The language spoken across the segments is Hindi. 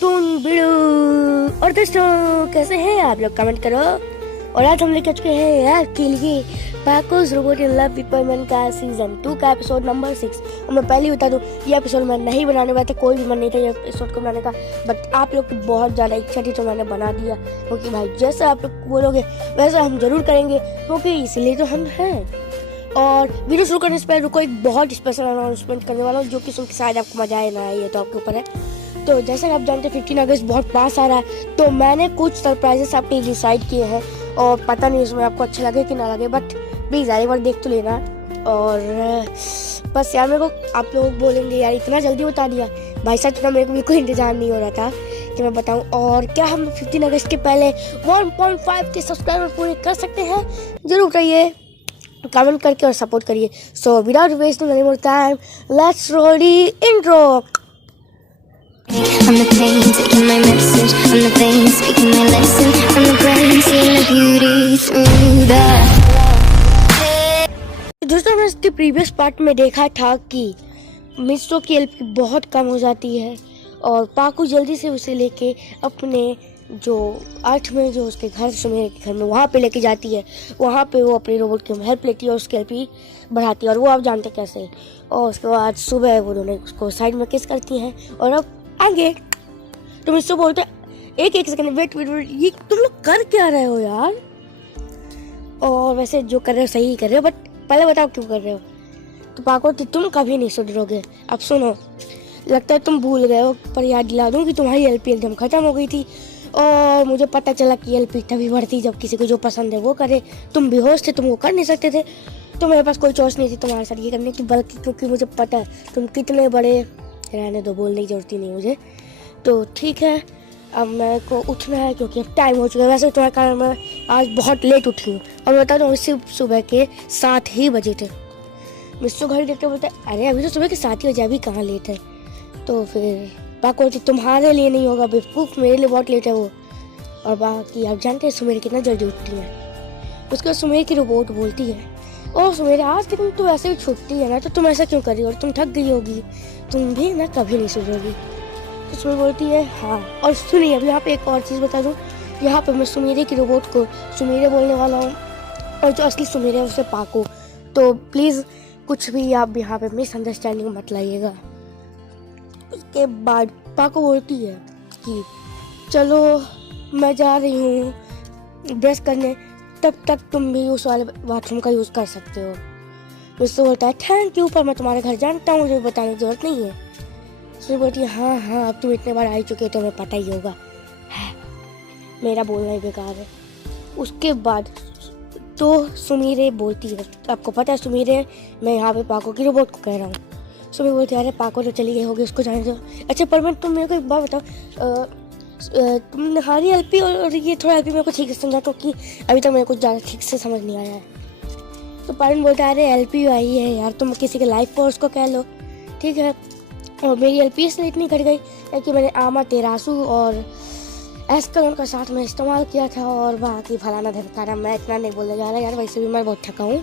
टून बिड़ू। और दोस्तों कैसे हैं आप लोग, कमेंट करो। और आज हम लेकर चुके हैं यार के लिए पाकोस रोबोट इन लव विद परमन का सीजन 2 का एपिसोड नंबर 6। और मैं पहले ही बता दूं, ये एपिसोड मैं नहीं बनाने वाला था, कोई भी मन नहीं था ये एपिसोड को बनाने का, बट आप लोग की बहुत ज़्यादा इच्छा थी तो मैंने बना दिया। क्योंकि भाई जैसे आप लोग बोलोगे वैसा हम जरूर करेंगे, क्योंकि इसलिए तो हम हैं। और वीडियो शुरू करने से पहले रुको, एक बहुत स्पेशल अनाउंसमेंट करने वाला हूँ, जो कि सुन के शायद आपको मजा आए ना आए, ये तो आपके ऊपर है। तो जैसा कि आप जानते हैं 15 अगस्त बहुत पास आ रहा है, तो मैंने कुछ सरप्राइजेस आपके लिए डिसाइड किए हैं। और पता नहीं इसमें आपको अच्छे लगे कि ना लगे, बट प्लीज़ एक बार देख तो लेना। और बस यार मेरे को आप लोग बोलेंगे यार इतना जल्दी बता दिया, भाई सच में मेरे को बिल्कुल इंतजार नहीं हो रहा था कि मैं बताऊं। और क्या हम 15 अगस्त के पहले 1.5 के सब्सक्राइबर पूरे कर सकते हैं? जरूर करिए, कमेंट करके और सपोर्ट करिए। So without wasting any more time, let's roll the intro. I'm the pain, taking my message. I'm the pain, speaking my lesson. I'm the brain, seeing the beauty through the. दोस्तों हमने इसके प्रीवियस पार्ट में देखा था कि मिस्टो की एलपी बहुत कम हो जाती है और पाकू जल्दी से उसे लेके अपने जो अर्थ में जो उसके घर सुमेर के घर में वहाँ पे लेके जाती है। वहाँ पे वो अपने रोबोट की हेल्प लेती है और उसकी एलपी बढ़ाती है, और वो आप जानते कैसे। और उसके बाद सुबह वो दोनों उसको साइड में किस करती हैं और अब आगे तुम इससे बोलते एक सेकंड वेट, ये तुम लोग कर क्या रहे हो यार? और वैसे जो कर रहे हो सही ही कर रहे हो, बट पहले बताओ क्यों कर रहे हो? तो पाको तुम कभी नहीं सुधरोगे। अब सुनो, लगता है तुम भूल गए हो, पर याद दिला दूं कि तुम्हारी एलपी एकदम खत्म हो गई थी। और मुझे पता चला कि एलपी तभी बढ़ती जब किसी को जो पसंद है वो करे। तुम बेहोश थे, तुम वो कर नहीं सकते थे, तो मेरे पास कोई चॉइस नहीं थी तुम्हारे साथ ये करने की, बल्कि क्योंकि मुझे पता है तुम कितने बड़े। रहने दो, बोलने की जरूरत ही नहीं मुझे। तो ठीक है, अब मेरे को उठना है क्योंकि अब टाइम हो चुका है। वैसे तुम्हारे कारण मैं आज बहुत लेट उठी हूँ, और मैं बता दूँ सिर्फ सुबह के 7 ही बजे थे। मिस्टर घड़ी देखते बोलते अरे अभी तो सुबह के 7 ही बजे, अभी कहाँ लेट है? तो फिर पाको बोलती तुम्हारे लिए नहीं होगा बेवकूफ़, मेरे लिए बहुत लेट है वो। और बाकी आप जानते हैं सुमेर कितना जल्दी उठती है। उसके बाद सुमेर की रोबोट बोलती है ओ सुमेर आज के दिन तो वैसे ही छुट्टी है ना, तो तुम ऐसा क्यों कर रही हो? और तुम थक गई होगी, तुम भी ना कभी नहीं सुधरोगी। तो सुमेर बोलती है हाँ। और सुनिए अब यहाँ पे एक और चीज़ बता दूँ, यहाँ पे मैं सुमेरे की रोबोट को सुमेरे बोलने वाला हूँ, और जो असली सुमेरे है उसे पाको। तो प्लीज़ कुछ भी आप यहाँ पे मिसअंडरस्टैंडिंग मत लाइएगा। उसके बाद पाको बोलती है कि चलो मैं जा रही हूँ ब्रश करने, तब तक तुम भी उस वाले बाथरूम का यूज़ कर सकते हो। मुझसे बोलता है थैंक यू, पर मैं तुम्हारे घर जानता हूँ, मुझे बताने की जरूरत नहीं है। उसने बोलती है हाँ अब तुम इतने बार आ ही चुके हो तो हमें पता ही होगा, है मेरा बोलना ही बेकार है। उसके बाद तो सुमीरे बोलती है आपको पता है सुमीरे, मैं यहाँ पे पाको की रोबोट को कह रहा हूँ। सुमीरे बोलती है अरे पाको तो चली गई होगी, उसको जाने दो। अच्छा पर तुम मेरे को एक बात बताओ, तुम हमारी एलपी और ये थोड़ा एलपी मेरे को ठीक से समझा, क्योंकि अभी तक मेरे को ज़्यादा ठीक से समझ नहीं आया है। तो परवीन बोलता है अरे एलपी आई है यार, तुम किसी के लाइफ फोर्स को कह लो, ठीक है। और मेरी एलपी इसलिए इतनी घट गई है कि मैंने आमा तेरासू और एस्कलोन का साथ में इस्तेमाल किया था, और बाकी फलाना धमकाना मैं इतना नहीं बोलने जा रहा यार, वैसे भी मैं बहुत थका हूँ।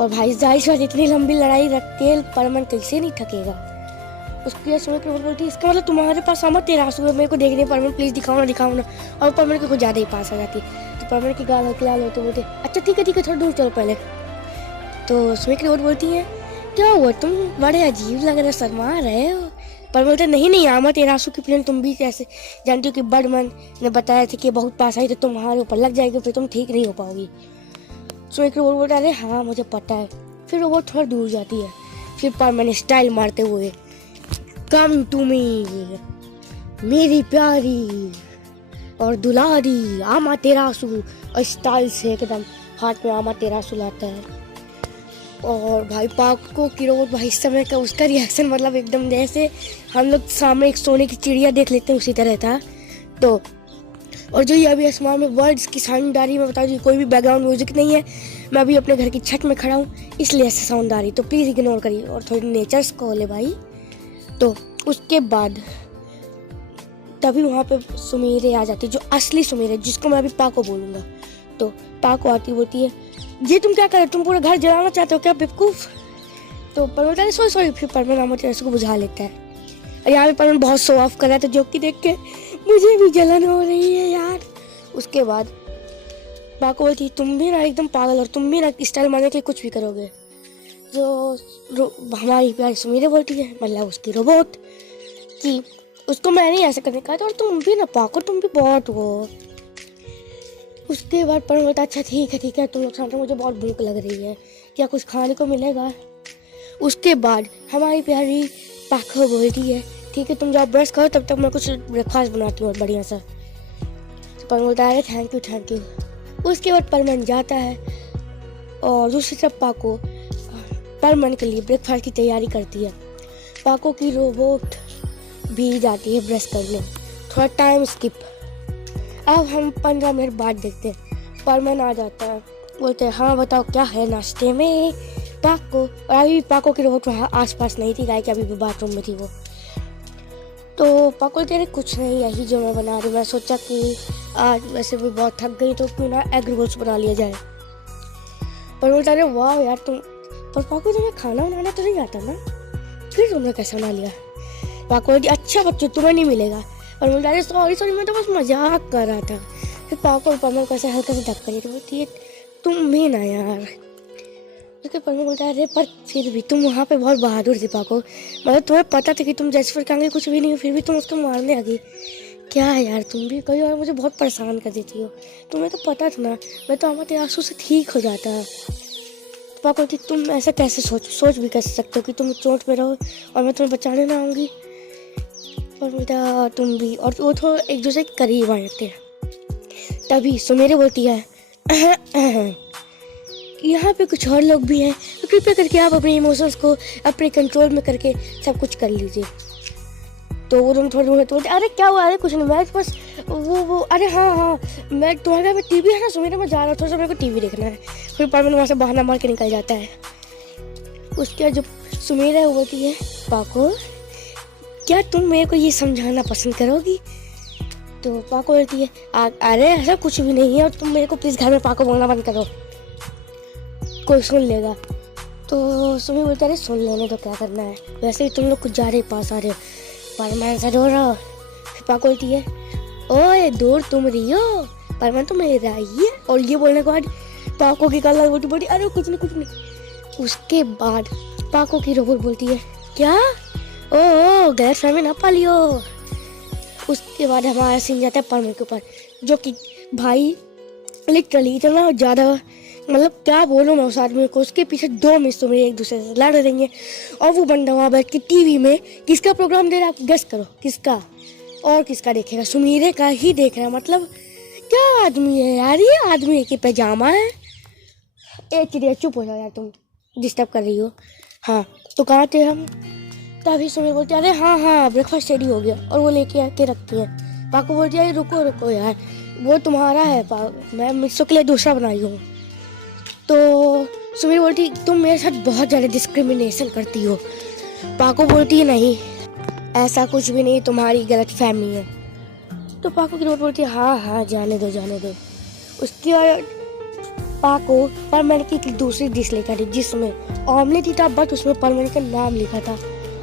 और भाई जाहिर सी बात इतनी लंबी लड़ाई रख के परमन कैसे नहीं थकेगा। उसकी सुन के बोलती इसका मतलब तुम्हारे पास आमा तेरासू है, मेरे को देखने परमन प्लीज़ दिखाओ ना। और परमन को कुछ ज़्यादा ही पास आ जाती, तो परमन की गाल खिलाल होते बोलते अच्छा ठीक है थोड़ा दूर चलो पहले। तो सुमित की रोड बोलती है क्या हुआ, तुम बड़े अजीब लग रहे, शर्मा रहे हो? पर बोलते नहीं आमा तेरासू की प्लेन तुम भी कैसे जानती हो कि बर्डमैन ने बताया था कि बहुत पास आई तो तुम्हारे ऊपर लग जाएगी, फिर तुम ठीक नहीं हो पाओगी। सुमित की रोड बोलता अरे हाँ मुझे पता है। फिर वो थोड़ा दूर जाती है, फिर परमन स्टाइल मारते हुए कम टू मी मेरी प्यारी और दुलारी आमा तेरासू, और स्टाइल से एकदम हाथ में आमा तेरासू लाता है। और भाई पाको की रोबोट भाई इस समय का उसका रिएक्शन मतलब एकदम जैसे हम लोग सामने एक सोने की चिड़िया देख लेते हैं उसी तरह था। तो और जो ये अभी आसमान में वर्ड्स की साउंड आ रही है, मैं बता दूँ कोई भी बैकग्राउंड म्यूजिक नहीं है, मैं अभी अपने घर की छत में खड़ा हूँ इसलिए ऐसे साउंड आ रही, तो प्लीज़ इग्नोर करिए और थोड़ी नेचर्स को ले भाई। तो उसके बाद तभी वहाँ पे सुमेरे आ जाती है, जो असली सुमेरे जिसको मैं अभी पाको बोलूँगा। तो पाको आती बोलती है ये तुम क्या कर रहे हो, तुम पूरा घर जलाना चाहते हो क्या बेवकूफ़? तो परमन सॉरी। फिर परमन आमा तेरासू को बुझा लेता है। और यहाँ पे परमन बहुत शो ऑफ कर रहा था, जो कि देख के मुझे भी जलन हो रही है यार। उसके बाद पाको बोलती तुम भी ना एकदम पागल और तुम भी ना स्टाइल मारने के कुछ भी करोगे। जो हमारी प्यारी सुमीरे बोलती है, मतलब उसकी रोबोट, कि उसको मैं नहीं ऐसा करने का था और तुम भी ना पाको, तुम भी बहुत हो। उसके बाद परम बोलता अच्छा ठीक है तुम लोग साथ, मुझे बहुत भूख लग रही है, क्या कुछ खाने को मिलेगा। उसके बाद हमारी प्यारी पाको बोलती है ठीक है तुम जाओ ब्रश करो, तब तक मैं कुछ ब्रेकफास्ट बनाती हूँ बढ़िया सा। परम बोलता है थैंक यू। उसके बाद परमन जाता है और दूसरी तरफ पाको परमन के लिए ब्रेकफास्ट की तैयारी करती है। पाको की रोबोट भी जाती है ब्रश करने। थोड़ा टाइम स्किप, अब हम 15 मिनट बाद देखते हैं। परमन आ जाता है, बोलते हैं हाँ बताओ क्या है नाश्ते में। पाको, और अभी पाको की रोबोट वहाँ आसपास नहीं थी, गाय कि अभी भी बाथरूम में थी वो। तो पाको तेरे कुछ नहीं, यही जो मैं बना रही, मैं सोचा कि आज वैसे भी बहुत थक गई तो क्यों ना एग रोल्स बना लिया जाए। पर बोलता अरे वाह यार तुम, पर पाको तुम्हें खाना बनाना तो नहीं आता ना, फिर तुमने कैसे बना लिया। पाको बोलती अच्छा बच्चों तुम्हें नहीं मिलेगा। और बोलता अरे सॉरी मैं तो बस मजाक कर रहा था। फिर पाको परमन को ऐसे हल्का से धक्का देती बोलती है तुम भी ना यार। उसके परमन बोलता है अरे पर फिर भी तुम वहाँ पे बहुत बहादुर थी पाको, मतलब तुम्हें पता था कि तुम जैसफर के आगे कुछ भी नहीं हो, फिर भी तुम उसको मारने आ गई। क्या है यार तुम भी कभी और मुझे बहुत परेशान कर देती हो, तुम्हें तो पता था ना मैं तो आंसू आंसू से ठीक हो जाता। पापा बोलती तुम ऐसा कैसे सोच भी कैसे सकते हो कि तुम चोट में रहो और मैं तुम्हें बचाने ना आऊँगी। और बेटा तुम भी, और वो तो एक दूसरे के करीब आ जाते हैं। तभी सुमेरे बोलती है यहाँ पे कुछ और लोग भी हैं, तो कृपया करके आप अपने इमोशंस को अपने कंट्रोल में करके सब कुछ कर लीजिए। तो वो दोनों थोड़ी बोलते अरे क्या हुआ, अरे कुछ नहीं, मैं बस वो अरे हाँ मैं तुम्हारे घर में टीवी है ना सुमेरा, मैं जा रहा हूँ थोड़ा सा, मेरे को टीवी देखना है। फिर परमन वहाँ से बहाना मार के निकल जाता है। उसके बाद जो सुमेरा है बोलती है पाको क्या तुम मेरे को ये समझाना पसंद करोगी। तो पाको बोलती है अरे ऐसा कुछ भी नहीं है, और तुम मेरे को प्लीज़ घर में पाको बोलना बंद करो, कोई सुन लेगा। तो सुमी बोलता है सुन लेने तो क्या करना है, वैसे ही तुम लोग कुछ जा रहे पास आ रहे हो, परमन से दूर रहो। फिर पाको बोलती है ओए दूर तुम रही हो, परमन तो मेरा ही है। और ये बोलने के बाद पाको की कल बोलती अरे कुछ नहीं। उसके बाद पाको की रोबोट बोलती है क्या ओ गलत फहमी ना पालियो। उसके बाद हमारा सीन जाता है परमन के ऊपर, जो कि भाई लिटरली इतना ज़्यादा, मतलब क्या बोलूँ मैं उस आदमी को, उसके पीछे 2 मिनट तो मेरे एक दूसरे से लड़ देंगे। और वो बंदा वहाँ बैठ के टीवी में किसका प्रोग्राम दे रहा है, आप गेस करो किसका, और किसका देखेगा, सुमीरे का ही देख रहा है। मतलब क्या आदमी है यार, ये आदमी की पैजामा है। ए चिड़िया चुप हो जाओ यार, तुम डिस्टर्ब कर रही हो। हाँ तो कहाँ थे हम। तभी सुमीर बोलती है अरे हाँ ब्रेकफास्ट रेडी हो गया, और वो लेके आके रखती है। पाको बोलती है रुको यार, वो तुम्हारा है, मैं मिक्सो के लिए दूसरा बनाई हूँ। तो सुमीर बोलती तुम मेरे साथ बहुत ज़्यादा डिस्क्रिमिनेशन करती हो। पाको बोलती है नहीं ऐसा कुछ भी नहीं, तुम्हारी गलत फहमी है। तो पाको की रोट बोलती है हाँ जाने दो। उसके बाद पाको परमन की दूसरी डिश लेकर आई, जिसमें ऑमलेट ही था, बट उसमें परमन का नाम लिखा था।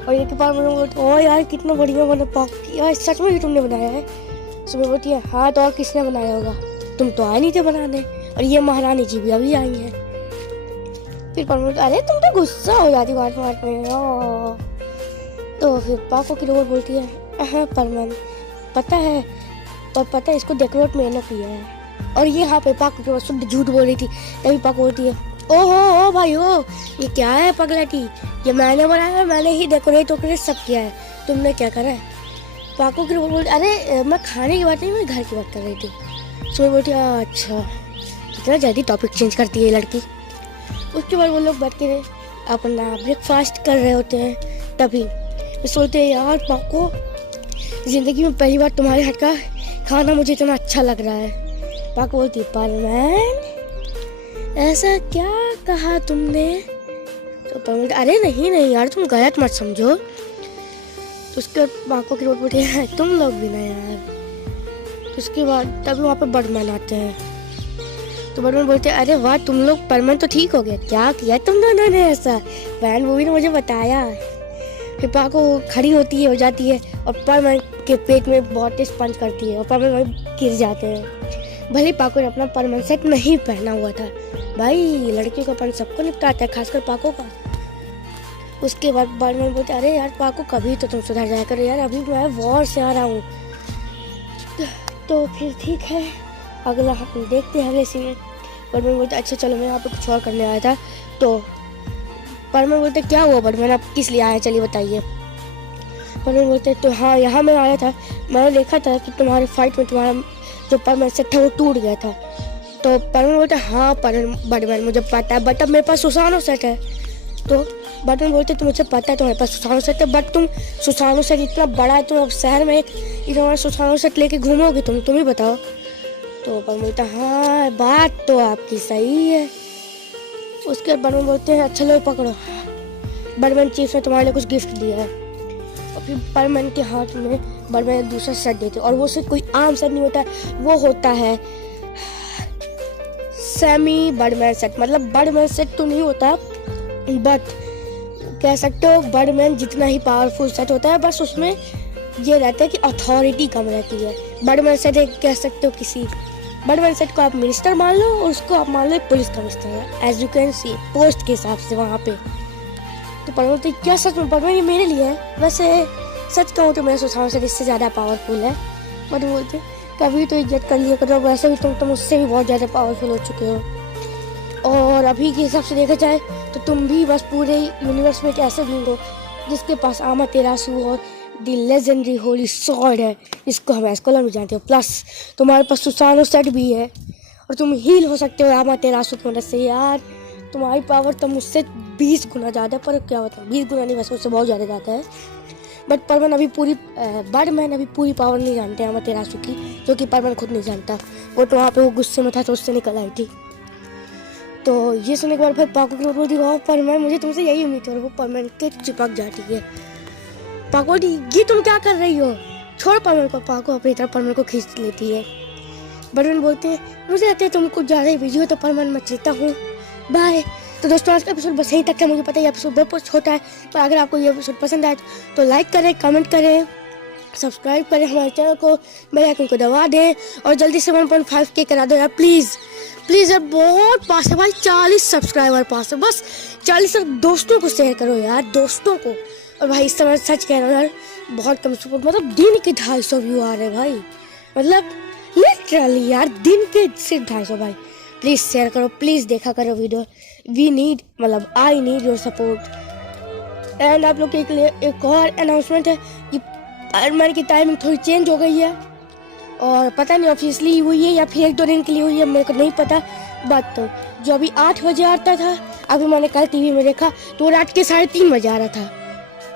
और ये परमन बोलती ओ यार कितना बढ़िया बना पाको, यार सच में ही तुमने बनाया है। सुबह बोलती है हाँ तो और किसने बनाया होगा, तुम तो आए नहीं थे बनाने, और ये महारानी जी भी अभी आई हैं। फिर परमन अरे तुम तो गुस्सा हो जाती बात में। तो फिर पाको की रोबोट बोलती है हाँ परमन पता है इसको डेकोरेट मैंने किया है। और ये यहाँ पे पाको की रोबोट शुद्ध झूठ बोल रही थी। तभी पाको बोलती है ओ भाई ये क्या है पगलाटी, ये मैंने बनाया है, मैंने ही डेकोरेट सब किया है, तुमने क्या करा है। पाको की रोबोट बोलती अरे मैं खाने की बात नहीं, मैं घर की बात कर रही थी। सुबह बोलती अच्छा, कितना जल्दी टॉपिक चेंज करती है लड़की। उसके बाद वो लोग बैठ के अपना ब्रेकफास्ट कर रहे होते हैं। तभी सोचते हैं यार पाको जिंदगी में पहली बार तुम्हारे हाथ का खाना मुझे इतना अच्छा लग रहा है। पाको बोलती परमन ऐसा क्या कहा तुमने। तो परमन अरे नहीं यार तुम गलत मत समझो। तो उसके बाद पाको की रोट बोलती है तुम लोग भी ना यार। तो उसके बाद तभी वहाँ पे बर्डमैन आते हैं। तो बर्डमैन बोलते हैं अरे वाह तुम लोग, परमन तो ठीक हो गया, क्या किया तुम दोनों ने ऐसा, बहन वो भी ने मुझे बताया। फिर पाको खड़ी होती है, हो जाती है और परमन के पेट में बहुत तेज पंच करती है और परमन वहीं गिर जाते हैं। भले पाको ने अपना परमन सेट नहीं पहना हुआ था। भाई लड़कियों का पंच सबको निपटाता है, खासकर पाको का। उसके बाद परमन बोलते अरे यार पाको कभी तो तुम सुधर जाया करो यार, अभी मैं वॉर से आ रहा हूँ। तो फिर ठीक है, अगला हम देखते हैं अगले सीन। परमन बोलते अच्छा चलो मैं यहाँ पे कुछ और करने आया था। तो परमन बोलते क्या हुआ परमन, आप किस लिए आए चलिए बताइए। परमन बोलते तो हाँ यहाँ मैं आया था, मैंने देखा था कि तुम्हारे फाइट में तुम्हारा जो परमन सेट था वो टूट गया था। तो परमन बोलते हाँ बटमैन मुझे पता है, बट अब मेरे पास सुसानो सेट है। तो बटमैन बोलते तो मुझे पता है तुम्हारे पास सुसानो सेट है, बट तुम सुसानो सेट इतना बड़ा है, तुम अब शहर में तुम्हारा सुसानो सेट लेके घूमोगे तुम ही बताओ। तो परमन बोलता हाँ बात तो आपकी सही है। उसके बाद बटमैन बोलते हैं अच्छा लो पकड़ो, बटमैन चीफ ने तुम्हारे लिए कुछ गिफ्ट दिया है। और फिर बटमैन के हाथ में बटमैन दूसरा सेट देते और वो सेट कोई आम सेट नहीं होता है, वो होता है सेमी बटमैन सेट। मतलब बटमैन सेट तो नहीं होता, बट कह सकते हो बटमैन जितना ही पावरफुल सेट होता है, बस उसमें ये रहता है कि अथॉरिटी कम रहती है। बटमैन सेट एक कह सकते हो किसी बटमैन सेट को आप मिनिस्टर मान लो और उसको आप मान लो police commissioner, as you can see post के हिसाब से वहाँ पे। तो परमन तो क्या सच में परमन ये मेरे लिए है, वैसे सच कहूँ तो मेरा सुसानो सेट इससे ज़्यादा पावरफुल है। बट बोलते कभी तो इज्जत कर लिया करो, वैसे भी तुम मुझसे भी बहुत ज़्यादा पावरफुल हो चुके हो और अभी के हिसाब से देखा जाए तो तुम भी बस पूरे यूनिवर्स में एक ऐसे बीइंग हो जिसके पास आमातेरासु और द लेजेंडरी होली सॉर्ड है, जिसको हम एस्कोला में जानते हो। प्लस तुम्हारे पास सुसानो सेट भी है और तुम हील हो सकते हो आमातेरासु की मदद से। यार तुम्हारी पावर तो मुझसे 20 गुना ज़्यादा है, पर क्या होता है 20 गुना नहीं, वैसे उससे बहुत ज़्यादा जाता है। बट परमन अभी पूरी पावर नहीं जानते आमातेरासु की, जो कि परमन खुद नहीं जानता। वो तो वहाँ पे वो गुस्से में था तो उससे निकल आई थी। तो ये सुनने के बाद फिर पाको को बोलती है परमन मुझे तुमसे यही उम्मीद है, और वो परमन के चिपक जाती है। पाको ये तुम क्या कर रही हो, छोड़ परमन को। पाको अपनी तरफ परमन को खींच लेती है। बटमैन बोलते हैं मुझे लगता है तुम कुछ ज़्यादा ही बिजी हो, तो परमन मैं चलता हूँ, बाय। तो दोस्तों आज का एपिसोड बस यहीं तक है। मुझे पता है ये एपिसोड बहुत छोटा है, पर अगर आपको ये एपिसोड पसंद आए तो लाइक करें, कमेंट करें, सब्सक्राइब करें हमारे चैनल को, बेल आइकन को दबा दें और जल्दी से 1.5K करा दो यार प्लीज़ यार, बहुत पास है भाई, 40 सब्सक्राइबर पास है, बस 40। और दोस्तों को शेयर करो यार, दोस्तों को। और भाई इस समय सच कह रहा हूँ यार, बहुत कम सपोर्ट, मतलब दिन के 250 व्यू आ रहे हैं भाई, मतलब लिटरली यार दिन के सिर्फ 250 भाई। प्लीज़ शेयर करो, प्लीज़ देखा करो video, I need your support. And आप लोग के लिए एक और अनाउंसमेंट है कि परमन की टाइमिंग थोड़ी चेंज हो गई है और पता नहीं ऑफिशियली हुई है या फिर 1-2 दिन के लिए हुई है, मेरे को नहीं पता। बट जो अभी 8 बजे आता था, अभी मैंने कल टीवी में देखा तो रात के 3:30 बजे आ रहा था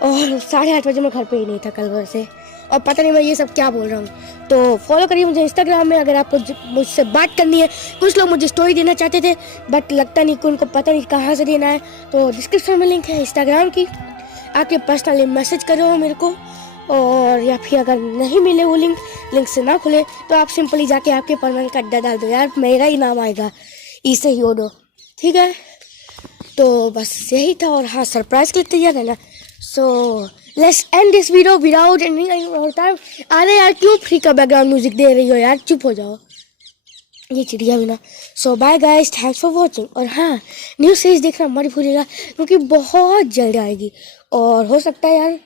और 8:30 बजे मैं घर पे ही नहीं था कल वैसे। और पता नहीं मैं ये सब क्या बोल रहा हूँ। तो फॉलो करिए मुझे इंस्टाग्राम में अगर आपको मुझसे बात करनी है। कुछ लोग मुझे स्टोरी देना चाहते थे बट लगता नहीं कि उनको पता नहीं कहाँ से देना है, तो डिस्क्रिप्शन में लिंक है इंस्टाग्राम की, आके पर्सनली मैसेज करो मेरे को। और या फिर अगर नहीं मिले वो लिंक से ना खुले तो आप सिंपली जाके आपके परमन का अड्डा डाल दो यार, मेरा ही नाम आएगा, इसे ही ओडो, ठीक है। तो बस यही था। और हाँ सरप्राइज के लिए तैयार है ना, so let's end this video without any more time. अरे यार क्यों फ्री का बैकग्राउंड म्यूजिक दे रही हो यार, चुप हो जाओ, ये चिड़िया भी ना। So bye guys, thanks for watching. और हाँ न्यू सीरीज देखना मत भूलिएगा क्योंकि बहुत जल्द आएगी और हो सकता है यार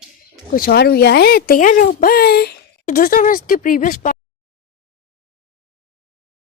कुछ और भी आए, तैयार रहो, बाय। दोस्तों मैं इसके प्रीवियस